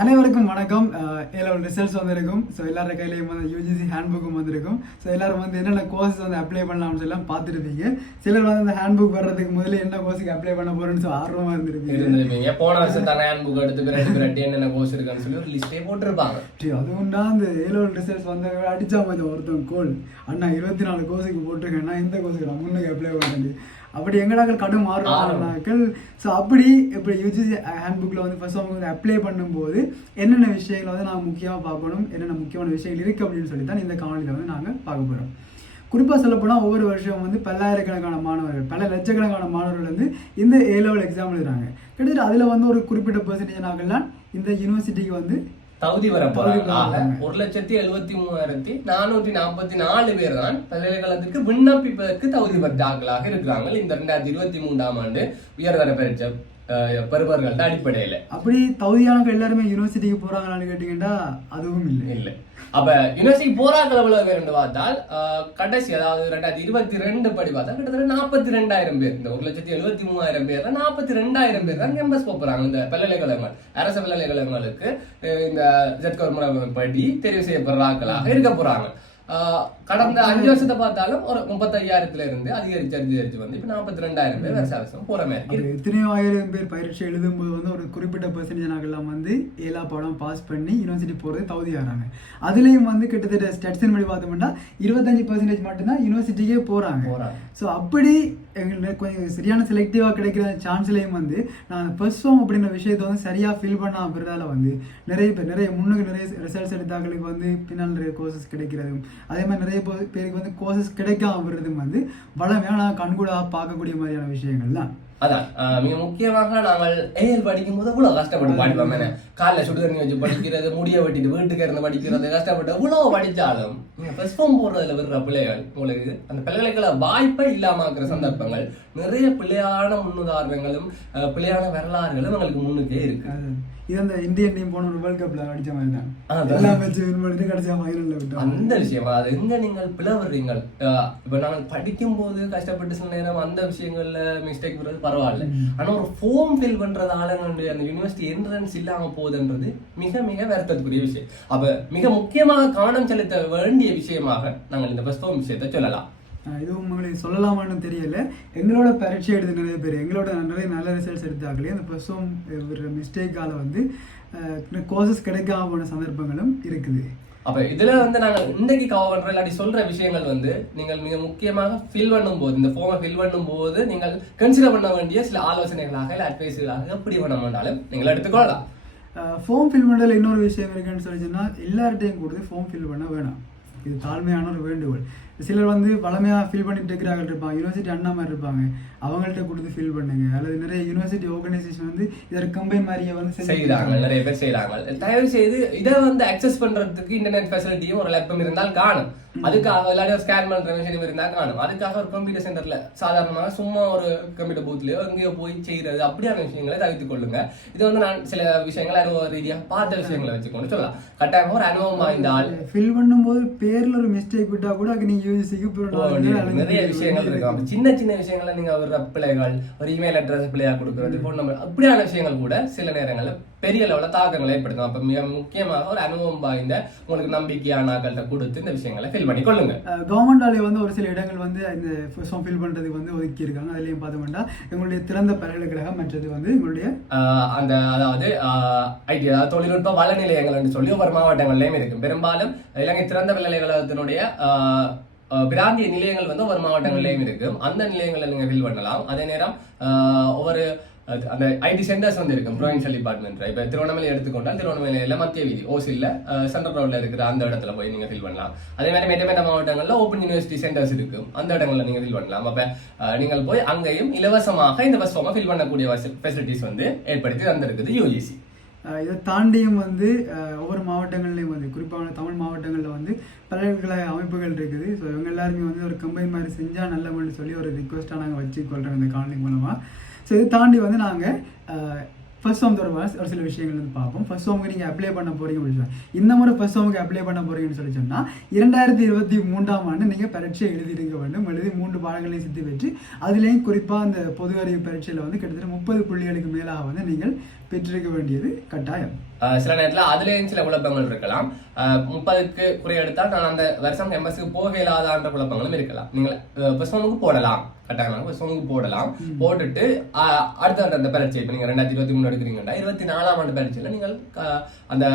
அனைவருக்கும் வணக்கம். ஏழு ரிசல்ட்ஸ் வந்திருக்கும். ஸோ எல்லாரோட கையிலையும் வந்து யூஜிசி ஹேண்ட் புக்கும் வந்திருக்கும். ஸோ எல்லாரும் வந்து என்னென்ன கோர்ஸ் வந்து அப்ளை பண்ணலாம்னு சொல்லி எல்லாம் பார்த்துருப்பீங்க. சிலர் வந்து அந்த ஹேண்ட் புக் வர்றதுக்கு முதல்ல என்ன கோர்ஸுக்கு அப்ளை பண்ண போறேன்னு சொல்லி ஆர்வமா இருந்திருப்பீங்க. போன வருஷம் தானே ஹேண்ட் புக் எடுத்து பிறகு என்னென்ன கோர்ஸ் இருக்குன்னு சொல்லி ஒரு லிஸ்டே போட்டிருப்பாங்க. சரி, அதுவும் தான் அந்த ஏழு ரிசல்ட்ஸ் வந்த அடிச்சா மச்சான் ஒருத்தன் கோல். அண்ணா இருபத்தி நாலு கோர்ஸுக்கு போட்டிருக்கேன். நான் இந்த கோர்ஸுக்கு நான் முன்னுக்கு அப்ளை பண்ணி அப்படி எங்கடாக்கள் கடும் ஆர்வம் ஸோ அப்படி இப்படி யூஜிசி ஹேண்ட் புக்கில் வந்து ஃபர்ஸ்ட் அவங்க வந்து அப்ளை பண்ணும்போது என்னென்ன விஷயங்களை வந்து நாங்கள் முக்கியமாக பார்க்கணும் என்னென்ன முக்கியமான விஷயங்கள் இருக்குது அப்படின்னு சொல்லி தான் இந்த காணொலியில் வந்து நாங்கள் பார்க்க போகிறோம் குறிப்பாக சொல்லப்போனால் ஒவ்வொரு வருஷம் வந்து பல்லாயிரக்கணக்கான மாணவர்கள் பல லட்சக்கணக்கான மாணவர்கள் வந்து இந்த ஏ லெவல் எக்ஸாம் எழுதுறாங்க. கிட்டத்தட்ட அதில் வந்து ஒரு குறிப்பிட்ட பெர்சன்டேஜ் நாங்கள்லாம் இந்த யூனிவர்சிட்டிக்கு வந்து தகுதி பெற போறாங்க. ஒரு லட்சத்தி எழுபத்தி மூவாயிரத்தி நானூத்தி நாற்பத்தி நாலு பேர் தான் பல்கலைக்கழகத்துக்கு விண்ணப்பிப்பதற்கு தகுதி பெற்றாக்களாக இருக்கிறாங்க. இந்த ரெண்டாயிரத்தி இருபத்தி மூன்றாம் ஆண்டு உயர்தர பரீட்சை பெறுபவர்கள்ட்ட அடிப்படையில. அப்படி தகுதியானவங்க எல்லாருமே யூனிவர்சிட்டிக்கு போகிறாங்களான்னு கேட்டிங்கன்னா அதுவும் இல்லை. இல்ல. அப்ப யூனிவர்சிட்டி போராக்கள் எவ்வளவு பேர் என்று பார்த்தால் கடைசி அதாவது ரெண்டாயிரத்தி இருபத்தி ரெண்டு படி பார்த்தா கிட்டத்தட்ட நாற்பத்தி ரெண்டாயிரம் பேர். இந்த ஒரு லட்சத்தி எழுபத்தி மூவாயிரம் பேர் நாற்பத்தி ரெண்டாயிரம் பேர் தான் கேம்பஸ் போறாங்க. இந்த பல்கலைக்கழகங்கள் அரசு பல்கலைக்கழகங்களுக்கு இந்த ஜெட்கவர் முறை படி தெரிவு செய்யப்படுறாக்களாக இருக்க போறாங்க. கடந்த அஞ்சு வருஷத்தை பார்த்தாலும் ஒரு முப்பத்தையாயிரத்துல இருந்து அதிகரிச்சு அதிகரிச்சு வந்து இப்ப நாற்பத்தி ரெண்டாயிரம் பேர் வருஷ வருஷம் போற மாதிரி. எத்தனையோ ஆயிரம் பேர் பயிற்சி எழுதும்போது வந்து ஒரு குறிப்பிட்ட பெர்சன்டேஜ் நாங்கள்லாம் வந்து ஏழா பாடம் பாஸ் பண்ணி யூனிவர்சிட்டி போகிறது தகுதியாகிறாங்க அதுலேயும் வந்து கிட்டத்தட்ட ஸ்டட்ஸின் படி பார்த்தோம்னா இருபத்தஞ்சு பர்சன்டேஜ் மட்டும்தான் யூனிவர்சிட்டிக்கே போகிறாங்க போறாங்க. ஸோ அப்படி எங்களுக்கு கொஞ்சம் சரியான செலக்டிவாக கிடைக்கிற சான்ஸ்லேயும் வந்து நான் ஃபர்ஸ்ட் ஃபார்ம் அப்படின்ற விஷயத்தை வந்து சரியாக ஃபில் பண்ணாம வந்து நிறைய பேர் நிறைய முன்னுக்கு நிறைய ரிசல்ட்ஸ் எடுத்தாக்களுக்கு வந்து பின்னால் நிறைய கோர்சஸ் கிடைக்கிறதும் அதே மாதிரி நிறைய பேருக்கு வந்து கோர்சஸ் கிடைக்காம வர்றதும் வந்து வளமையாக நான் கண்கூடாக பார்க்கக்கூடிய மாதிரியான விஷயங்கள் தான் அதான் ஆஹ் மிக முக்கியமாக நாங்கள் ஏஎல் படிக்கும் போது இவ்வளவு கஷ்டப்பட்டு படிப்போம் என்ன? காலைல சுடு தண்ணி வச்சு படிக்கிறது முடிய வெட்டிட்டு வீட்டுக்கு இருந்து படிக்கிறது கஷ்டப்பட்டு இவ்வளவு படிச்சாலும் நீங்க ஃபர்ஸ்ட் ஃபார்ம் போடுறதுல விடுற பிள்ளைகள் உங்களுக்கு அந்த பல்கலைக்கழக வாய்ப்பை இல்லாம இருக்கிற சந்தர்ப்பங்கள் நிறைய பிள்ளையான முன்னுதாரணங்களும் பிள்ளையான வரலாறுகளும் எங்களுக்கு முன்னுக்கே இருக்கு. இது அந்த இந்தியன் டீம் போன ஒரு வேர்ல்ட் கப்ல அடிச்ச மாதிரி தான். எல்லா மேட்ச் வின் பண்ணிட்டு கடைசியா ஃபைனல்ல விட்டோம் அந்த விஷயமா அது எங்க நீங்கள் பிளவுறீங்க இப்ப நாங்கள் படிக்கும் போது கஷ்டப்பட்டு சில நேரம் அந்த விஷயங்கள்ல மிஸ்டேக் வர்றது பரவாயில்ல. ஆனா ஒரு ஃபார்ம் ஃபில் பண்றதால அந்த யூனிவர்சிட்டி என்ட்ரன்ஸ் இல்லாம போகுதுன்றது மிக மிக வருத்தத்துக்குரிய விஷயம். அப்ப மிக முக்கியமாக கவனம் செலுத்த வேண்டிய விஷயமாக நாங்கள் இந்த ஃபர்ஸ்ட் விஷயத்தை சொல்லலாம். இதுவும் உங்களுக்கு சொல்லலாமான்னு தெரியல. எங்களோட பரீட்சை எடுத்த நிறைய பேர் எங்களோட நிறைய நல்ல ரிசல்ட்ஸ் எடுத்தாங்களே அந்த ஃபர்ஸ்டும் ஒரு மிஸ்டேக்கால வந்து கோர்சஸ் கிடைக்காம போன சந்தர்ப்பங்களும் இருக்குது. அப்ப இதுல வந்து நாங்க இன்றைக்கு கவர் பண்ற இல்லாட்டி சொல்ற விஷயங்கள் வந்து நீங்கள் மிக முக்கியமாக ஃபில் பண்ணும் போது இந்த ஃபார்மை ஃபில் பண்ணும் போது நீங்கள் கன்சிடர் பண்ண வேண்டிய சில ஆலோசனைகளாக இல்லை அட்வைஸுகளாக எப்படி பண்ண வேண்டாலும் நீங்கள் எடுத்துக்கொள்ளலாம். ஃபார்ம் ஃபில் பண்ணுறதுல இன்னொரு விஷயம் இருக்குன்னு சொல்லி சொன்னா எல்லார்ட்டையும் கொடுத்து ஃபார்ம் ஃபில் பண்ண வேணாம். இது தாழ்மையான ஒரு வேண்டுகோள். சிலர் வந்து பழமையாக ஃபில் பண்ணிட்டு இருக்கிறார்கள் இருப்பாங்க. யூனிவர்சிட்டி அண்ணா மாதிரி இருப்பாங்க. அவங்கள்ட்ட கொடுத்து ஃபில் பண்ணுங்க. அல்லது நிறைய யூனிவர்சிட்டி ஆர்கனைசேஷன் வந்து இதற்கு கம்பைன் மாதிரியே வந்து செய்கிறாங்க நிறைய பேர் செய்கிறாங்க தயவு செய்து இதை வந்து அக்சஸ் பண்றதுக்கு இன்டர்நெட் ஃபெசிலிட்டியும் ஒரு லேப்டாப் இருந்தால் காணும். அதுக்காக இல்லாட்டி ஸ்கேன் பண்ற விஷயம் இருந்தால் காணும். அதுக்காக ஒரு கம்ப்யூட்டர் சென்டர்ல சாதாரணமாக சும்மா ஒரு கம்ப்யூட்டர் பூத்லயோ எங்கேயோ போய் செய்யறது அப்படியான விஷயங்களை தவிர்த்துக் கொள்ளுங்க. இது வந்து நான் சில விஷயங்களை அனுபவ ரீதியாக பார்த்த விஷயங்களை வச்சுக்கொண்டு சொல்லலாம். கட்டாயமா ஒரு அனுபவம் வாய்ந்த ஆள் ஃபில் பண்ணும்போது பேர்ல ஒரு மிஸ்டேக் விட்டா கூட நீங்க நிறைய விஷயங்கள் இருக்கு. அப்ப சின்ன சின்ன விஷயங்களை நீங்க வர்ற பிள்ளைகள் ஒரு இமெயில் அட்ரஸ் பிள்ளையா கொடுக்கறது ஃபோன் நம்பர் அப்படியான விஷயங்கள் கூட சில நேரங்கள்ல பெரிய லெவலில் தாக்கங்களை ஏற்படுத்தும். அப்ப மிக முக்கியமாக ஒரு அனுபவம் வாய்ந்த உங்களுக்கு நம்பிக்கையான ஆக்கள்கிட்ட கொடுத்து இந்த விஷயங்களை ஃபில் பண்ணி கொள்ளுங்க கவர்மெண்டாலே வந்து ஒரு சில இடங்கள் வந்து இந்த ஃபார்ம் ஃபில் பண்றதுக்கு வந்து ஒதுக்கி இருக்காங்க அதுலயும் பார்த்தோம்னா எங்களுடைய திறந்த பல்கலைக்கழகம் மற்றது வந்து எங்களுடைய அந்த அதாவது ஐடி அதாவது தொழில்நுட்ப வள நிலையங்கள்னு சொல்லி ஒவ்வொரு மாவட்டங்கள்லயும் இருக்கு பெரும்பாலும் இலங்கை திறந்த பல்கலைக்கழகத்தினுடைய பிராந்திய நிலையங்கள் வந்து ஒவ்வொரு மாவட்டங்கள்லயும் இருக்கு. அந்த நிலையங்களை நீங்க ஃபில் பண்ணலாம். அதே நேரம் ஒவ்வொரு அந்த ஐடி சென்டர்ஸ் வந்து இருக்கும். ப்ரொவின்ஷியல் டிபார்ட்மெண்ட் இப்போ திருவண்ணாமலை எடுத்துக்கொண்டால் திருவண்ணாமலையில மத்திய வீதி ஓசில்ல சென்ட்ரல் ரோட்ல இருக்கிற அந்த இடத்துல போய் நீங்க ஃபில் பண்ணலாம். அதே மாதிரி மெட்டமேட்ட மாவட்டங்கள்ல ஓப்பன் யூனிவர்சிட்டி சென்டர்ஸ் இருக்கும் அந்த இடங்கள்ல நீங்க ஃபில் பண்ணலாம். அப்ப நீங்கள் போய் அங்கேயும் இலவசமாக இந்த பஸ் ஃபார்மை ஃபில் பண்ணக்கூடிய ஃபெசிலிட்டிஸ் வந்து ஏற்படுத்தி தந்திருக்குது யூஜிசி இதை தாண்டியும் வந்து ஒவ்வொரு மாவட்டங்கள்லையும் வந்து குறிப்பாக தமிழ் மாவட்டங்களில் வந்து பல்கலைக்கழக அமைப்புகள் இருக்குது. ஸோ இவங்க எல்லாருமே வந்து ஒரு கம்பைன் மாதிரி செஞ்சால் நல்லவன்னு சொல்லி ஒரு ரிக்வெஸ்ட்டாக நாங்கள் வச்சுக்கொள்கிறோம் இந்த காலனி மூலமாக ஸோ இதை தாண்டி வந்து நாங்கள் ஃபர்ஸ்ட் ஹோம் தொடர்பாக ஒரு சில விஷயங்கள் வந்து பார்ப்போம். ஃபர்ஸ்ட் ஹோமுக்கு நீங்கள் அப்ளை பண்ண போகிறீங்க அப்படின்னு சொன்னால் இந்த முறை ஃபர்ஸ்ட் ஹோமுக்கு அப்ளை பண்ண போகிறீங்கன்னு சொல்லி சொன்னால் இரண்டாயிரத்தி இருபத்தி மூன்றாம் ஆண்டு நீங்கள் பரீட்சை எழுதிருக்க வேண்டும். எழுதி மூன்று பாடங்களையும் சித்தி வச்சு அதுலேயும் குறிப்பாக அந்த பொது அறிவு பரீட்சையில் வந்து கிட்டத்தட்ட முப்பது புள்ளிகளுக்கு மேலாக வந்து நீங்கள் பெற்றிருக்க வேண்டியது கட்டாயம் சில நேரத்தில் அதுலேயும் சில குழப்பங்கள் இருக்கலாம். முப்பதுக்கு குறை எடுத்தால் நான் அந்த வருஷம் எம்எஸ்க்கு போக இயலாதான்ற குழப்பங்களும் இருக்கலாம். நீங்கள் புஸ்தமுக்கு போடலாம். கட்டாயமாக புஸ்தமுக்கு போடலாம். போட்டுட்டு அடுத்த அந்த பரீட்சை இப்போ நீங்கள் ரெண்டாயிரத்தி இருபத்தி மூணு எடுக்கிறீங்கன்னா இருபத்தி நாலாம் ஆண்டு பரீட்சையில் நீங்கள் அந்த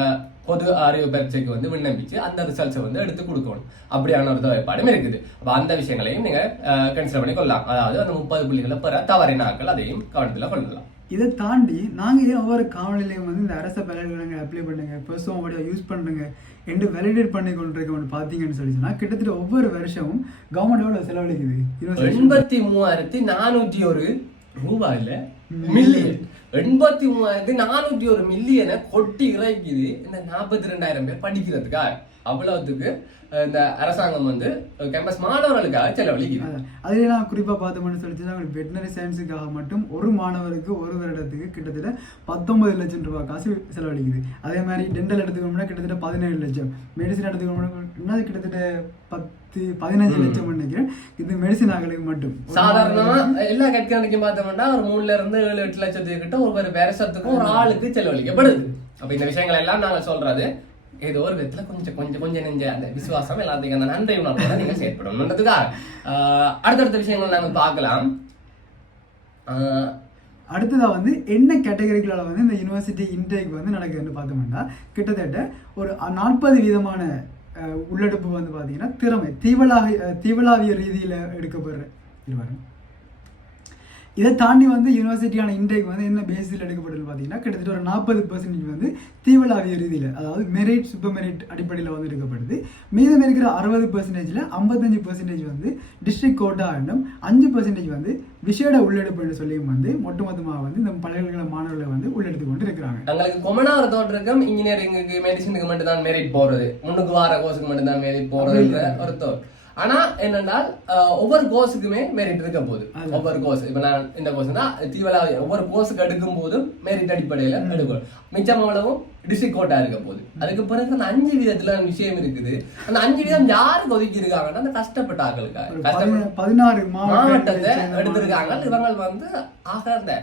பொது அறிவு பரீட்சைக்கு வந்து விண்ணப்பிச்சு அந்த ரிசல்ட்ஸை வந்து எடுத்து கொடுக்கணும். அப்படியான ஒரு ஏற்பாடும் இருக்குது. அப்போ அந்த விஷயங்களையும் நீங்கள் கன்சிடர் பண்ணி கொள்ளலாம். அதாவது அந்த முப்பது புள்ளிகளை பெற தவறினாக்கள் அதையும் கவனத்தில் கொள்ளலாம். இதை தாண்டி நாங்கள் ஏன் ஒவ்வொரு காவலிலையும் வந்து இந்த அரச பலன்களை அப்ளை பண்ணுங்க பர்சோம் வழியாக யூஸ் பண்ணுங்க என்று வேலிடேட் பண்ணி கொண்டிருக்கவன் பார்த்தீங்கன்னு சொல்லி சொன்னா கிட்டத்தட்ட ஒவ்வொரு வருஷமும் கவர்மெண்ட் எவ்வளோ செலவழிக்குது? எண்பத்தி மூவாயிரத்தி நானூற்றி ஒரு ரூபாய் இல்ல மில்லியன் எண்பத்தி மூவாயிரத்தி நானூற்றி ஒரு மில்லியனை கொட்டி இறக்கிது. இந்த நாற்பத்தி ரெண்டாயிரம் பேர் படிக்கிறதுக்காக. அவ்வளவுக்கு அஹ், இந்த அரசாங்கம் வந்து கேம்பஸ் மாணவர்களுக்காக செலவழிக்குது. அதுல நான் குறிப்பா பார்த்தோம்னு சொல்லிச்சுன்னா வெட்டினரி சயின்ஸுக்காக மட்டும் ஒரு மாணவருக்கு ஒரு வருடத்துக்கு கிட்டத்தட்ட பத்தொன்பது லட்சம் ரூபாய் காசு செலவழிக்குது. அதே மாதிரி டென்டல் எடுத்துக்கணும்னா கிட்டத்தட்ட பதினேழு லட்சம். மெடிசன் எடுத்துக்கணும்னா கிட்டத்தட்ட பத்து பதினஞ்சு லட்சம் நினைக்கிறேன். இது மெடிசன் ஆகளுக்கு மட்டும். ஒரு சாதாரணமா எல்லா கட்கணக்கையும் பார்த்தோம்னா ஒரு மூணுல இருந்து ஏழு எட்டு லட்சத்துக்கு கிட்ட ஒவ்வொரு வருஷத்துக்கும் ஒரு ஆளுக்கு செலவழிக்கப்படுது. அப்ப இந்த விஷயங்கள் எல்லாம் நாங்க சொல்றது ஏதோ ஒரு விதத்துல கொஞ்சம் கொஞ்சம் கொஞ்சம் நெஞ்ச அந்த விசுவாசம் எல்லாத்துக்கும் அந்த நன்றி உணர்வோட நீங்க செயற்படணுன்றதுக்காக அடுத்தடுத்த விஷயங்கள் நாங்க பார்க்கலாம் ஆஹ் அடுத்ததா வந்து என்ன கேட்டகரிகளால் வந்து இந்த யுனிவர்சிட்டி இன்டேக் வந்து நடக்குதுன்னு பார்த்தோம்னா கிட்டத்தட்ட ஒரு நாற்பது விதமான அஹ், உள்ளெடுப்பு வந்து பார்த்தீங்கன்னா திறமை தீவலாக அஹ், ரீதியில் எடுக்கப்படுற இது இதை தாண்டி வந்து யூனிவர்சிட்டியான இன்டேக் வந்து என்ன பேசிஸில் எடுக்கப்படுது பார்த்தீங்கன்னா கிட்டத்தட்ட ஒரு நாற்பது பர்சன்டேஜ் வந்து தீவளாவிய ரீதியில் அதாவது மெரிட் சூப்பர் மெரிட் அடிப்படையில் வந்து எடுக்கப்படுது. மீதம் இருக்கிற அறுபது பர்சன்டேஜில் ஐம்பத்தஞ்சு பர்சன்டேஜ் வந்து டிஸ்ட்ரிக்ட் கோட்டா என்றும் அஞ்சு பர்சன்டேஜ் வந்து விசேட உள்ளெடுப்புன்னு சொல்லியும் வந்து ஒட்டுமொத்தமாக வந்து இந்த பல்கலைக்கழக மாணவர்களை வந்து உள்ளெடுத்து கொண்டு இருக்கிறாங்க. எங்களுக்கு கொமனா ஒரு தோற்றம் இன்ஜினியரிங்குக்கு மெடிசினுக்கு மட்டும் தான் மெரிட் போறது. முன்னுக்கு வார கோர்ஸுக்கு மட்டும் தான் மெரிட் போறதுன்ற ஒரு தோல் ஆனா என்னென்னால் அஹ், ஒவ்வொரு கோர்ஸுக்குமே மெரிட் இருக்க போகுது ஒவ்வொரு கோர்ஸ் இப்ப நான் இந்த கோர்ஸ் தான் தீவலா ஒவ்வொரு கோர்ஸுக்கு எடுக்கும் போதும் மெரிட் அடிப்படையில எடுக்கணும் மிச்சம் அவ்வளவும் டிஸ்ட்ரிக்ட் கோட்டா இருக்க போகுது அதுக்கு பிறகு அந்த அஞ்சு விதத்துல விஷயம் இருக்குது. அந்த அஞ்சு விதம் யாருக்கு ஒதுக்கி இருக்காங்கன்னா அந்த கஷ்டப்பட்ட ஆட்களுக்காக. ஒரு கஷ்டப்பட்ட பதின- பதினாறு மாவட்டத்தை எடுத்திருக்காங்க. இவங்க வந்து ஆகார்ந்த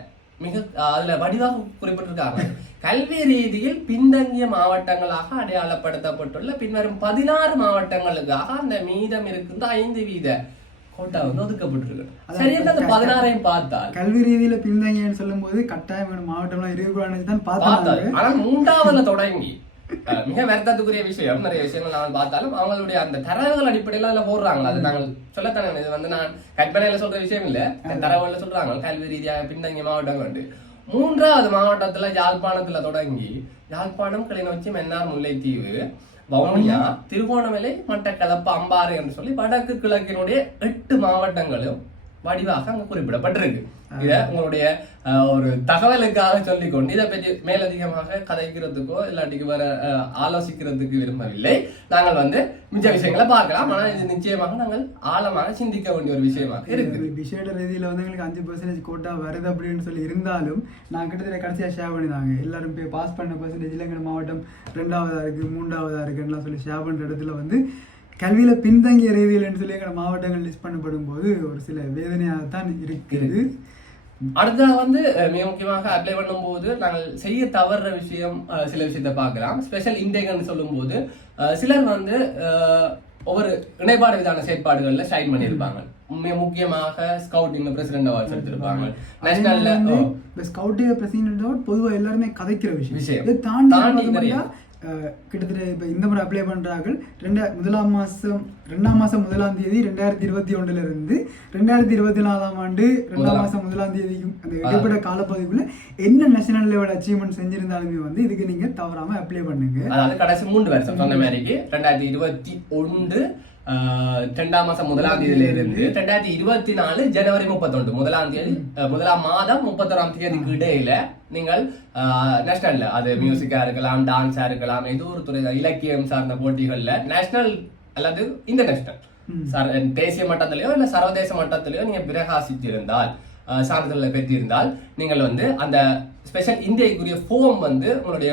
மிக அதுல வடிவாக குறிப்பிட்டிருக்காங்க. கல்வி ரீதியில் பின்தங்கிய மாவட்டங்களாக அடையாளப்படுத்தப்பட்டுள்ள பின்வரும் பதினாறு மாவட்டங்களுக்காக அந்த மீதம் இருக்கின்ற ஐந்து வீத கோட்டா வந்து ஒதுக்கப்பட்டிருக்கு. சரி அந்த பதினாறையும் பார்த்தால்? கல்வி ரீதியில பின்தங்கியன்னு சொல்லும்போது கட்டாயம் மாவட்டம்லாம் இருக்கக்கூடாதுன்னு தான் பார்த்தாங்க. ஆனால் மூன்றாவதுல தொடங்கி மிக வருத்தத்துக்குரிய விஷயம். நிறைய விஷயங்கள் நான் பார்த்தாலும் அவங்களுடைய அந்த தரவுகள் அடிப்படையில அதுல போடுறாங்களா? அது நாங்கள் சொல்லத்தானே இது வந்து நான் கற்பனையில சொல்ற விஷயம் இல்ல. தரவுகள்ல சொல்றாங்க. கல்வி ரீதியாக பின்தங்கிய மாவட்டம் வந்து. மூன்றாவது மாவட்டத்துல யாழ்ப்பாணத்துல தொடங்கி யாழ்ப்பாணம் கிளிநொச்சி மன்னார் முல்லைத்தீவு வவுனியா திருகோணமலை மட்டக்களப்பு அம்பாறை என்று சொல்லி வடக்கு கிழக்கினுடைய எட்டு மாவட்டங்களும் வடிவாக அங்க குறிப்பிடப்பட்டிருக்கு. இத உங்களுடைய ஒரு தகவலுக்காக சொல்லிக்கொண்டு இதை பற்றி மேலதிகமாக கதைக்கிறதுக்கோ இல்லாட்டிக்கு வர ஆலோசிக்கிறதுக்கு விரும்பவில்லை. நாங்கள் வந்து மிச்ச விஷயங்களை பார்க்கலாம். ஆனால் இது நிச்சயமாக நாங்கள் ஆழமாக சிந்திக்க வேண்டிய ஒரு விஷயமாக இருக்குது. விசேட ரீதியில வந்து எங்களுக்கு அஞ்சு பர்சன்டேஜ் கோட்டா வருது அப்படின்னு சொல்லி இருந்தாலும் நான் கிட்டத்தட்ட கடைசியா ஷேர் பண்ணிதாங்க. எல்லாரும் போய் பாஸ் பண்ண பர்சன்டேஜ்ல எங்கள் மாவட்டம் ரெண்டாவதா இருக்கு மூன்றாவதா இருக்குன்னு சொல்லி ஷேர் பண்ற இடத்துல வந்து கல்வியில பின்தங்கிய ரீதியில்னு சொல்லி எங்கள் மாவட்டங்கள் லிஸ்ட் பண்ணப்படும் போது ஒரு சில வேதனையாக தான் இருக்குது. அடுத்ததாக வந்து மிக முக்கியமாக அப்ளை பண்ணும்போது நாங்கள் செய்ய தவறுற விஷயம் சில விஷயத்தை பார்க்கலாம். ஸ்பெஷல் இன்டேக்னு சொல்லும்போது சிலர் வந்து ஒவ்வொரு இணைப்பாடு விதான செயற்பாடுகளில் ஷைன் பண்ணியிருப்பாங்க. முக்கியமாக ஸ்கவுட்டிங் பிரசிடென்ட் அவார்ட்ஸ் எடுத்திருப்பாங்க. நேஷனல்ல இந்த ஸ்கவுட்டே பிரசிடென்ட் பொதுவா எல்லாருமே கதைக்கிற விஷயம். விஷயம். இதை தாண்டி கிட்டத்தட்ட இப்போ இந்த முறை அப்ளை பண்றார்கள். ரெண்டா முதலாம் மாசம் ரெண்டாம் மாசம் முதலாம் தேதி ரெண்டாயிரத்தி இருபத்தி ஒன்றுல இருந்து ரெண்டாயிரத்தி இருபத்தி நாலாம் ஆண்டு ரெண்டாம். மாசம் முதலாம் தேதிக்கும் அந்த இடைப்பட்ட காலப்பகுதிக்குள்ள என்ன நேஷனல் லெவல் அச்சீவ்மெண்ட் செஞ்சிருந்தாலுமே வந்து இதுக்கு நீங்க தவறாம அப்ளை பண்ணுங்க. அதாவது கடைசி மூன்று வருஷம் சொன்ன மாதிரிக்கு ரெண்டாயிரத்தி இருபத்தி ஒன்று ரெண்டாம் மாசம் முதலாம் தேதியில இருந்து ரெண்டாயிரத்தி இருபத்தி நாலு ஜனவரி முப்பத்தொன்று. முதலாம் தேதி முதலாம் மாதம் முப்பத்தொராம் தேதிக்கு இடையில நீங்கள் நேஷனல்ல அது மியூசிக்கா இருக்கலாம் டான்ஸா இருக்கலாம் ஏதோ ஒரு துறை இலக்கியம் சார்ந்த போட்டிகள்ல நேஷனல் அல்லது இன்டர்நேஷனல் சர- தேசிய மட்டத்திலேயோ இல்ல சர்வதேச மட்டத்திலேயோ நீங்க பிரகாசித்திருந்தால் அஹ், சான்றிதழை பெற்றிருந்தால் நீங்கள் வந்து அந்த ஸ்பெஷல் இந்தியாக்குரிய ஃபோம் வந்து உங்களுடைய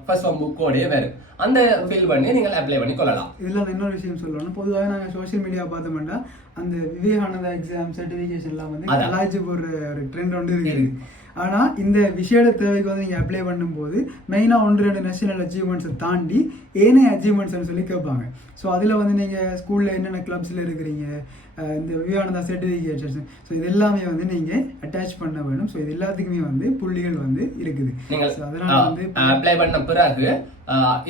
ஃபர்ஸ்ட் ஃபார்ம் புக்கோடைய வரும் அந்த ஃபில் பண்ணி நீங்கள் அப்ளை பண்ணி கொள்ளலாம். இதுல இன்னொரு விஷயம் சொல்லணும். பொதுவாக நாங்க சோஷியல் மீடியா பார்த்தோம்னா அந்த விவேகானந்தா எக்ஸாம் சர்டிஃபிகேஷன்லாம் வந்து அதான். கலாய்ச்சி போடுற ஒரு ட்ரெண்ட் ஒன்று இருக்குது. ஆனால் இந்த விஷேட தேவைக்கு வந்து நீங்கள் அப்ளை பண்ணும்போது மெயினாக ஒன்று ரெண்டு நேஷனல் அச்சீவ்மெண்ட்ஸை தாண்டி ஏனைய அச்சீவ்மெண்ட்ஸ்னு சொல்லி கேட்பாங்க. ஸோ அதில் வந்து நீங்கள் ஸ்கூலில் என்னென்ன கிளப்ஸில் இருக்கிறீங்க இந்த விவேகானந்தா சர்டிஃபிகேஷன்ஸ் ஸோ இது எல்லாமே வந்து நீங்கள் அட்டாச் பண்ண வேணும். ஸோ இது எல்லாத்துக்குமே வந்து புள்ளிகள் வந்து இருக்குது. ஸோ அதனால வந்து அப்ளை பண்ண பிறகு